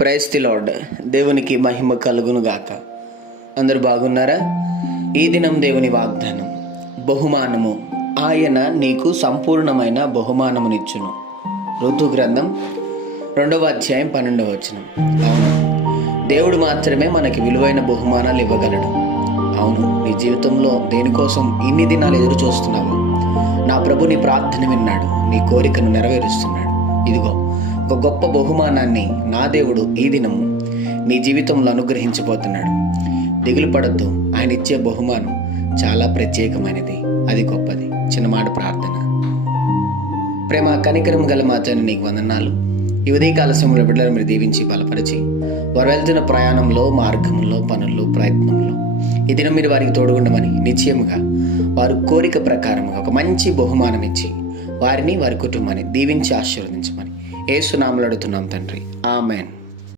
Praise the lord. దేవునికి మహిమ కలుగును గాక. అందరూ బాగున్నారా? ఈ దినం దేవుని వాగ్దానం, బహుమానము, ఆయన నీకు సంపూర్ణమైన బహుమానమునిచ్చును. ఋతు గ్రంథం 2వ అధ్యాయం 12వ వచనం. అవును, దేవుడు మాత్రమే మనకి విలువైన బహుమానాలు ఇవ్వగలడు. అవును, నీ జీవితంలో దేనికోసం ఇన్ని దినాలు ఎదురు చూస్తున్నావు? నా ప్రభు నీ ప్రార్థన విన్నాడు, నీ కోరికను నెరవేరుస్తున్నాడు. ఇదిగో ఒక గొప్ప బహుమానాన్ని నా దేవుడు ఈ దినము నీ జీవితంలో అనుగ్రహించబోతున్నాడు. దిగులు పడద్దు, ఆయన ఇచ్చే బహుమానం చాలా ప్రత్యేకమైనది, అది గొప్పది. చిన్నమాట ప్రార్థన. ప్రేమ కనికరం గల మా తండ్రి, నీకు వందనాలు. ఈ ఉదయకాల సమయంలో బిడ్డలను మీరు దీవించి బలపరిచి, వారు వెళ్తున్న ప్రయాణంలో, మార్గంలో, పనుల్లో, ప్రయత్నంలో ఈ దినం మీరు వారికి తోడుగుండమని, నిశ్చయముగా వారు కోరిక ప్రకారముగా ఒక మంచి బహుమానం ఇచ్చి వారిని, వారి కుటుంబాన్ని దీవించి ఆశీర్వదించమని యేసు నామములో అడుగుతున్నాం తండ్రి. ఆమెన్.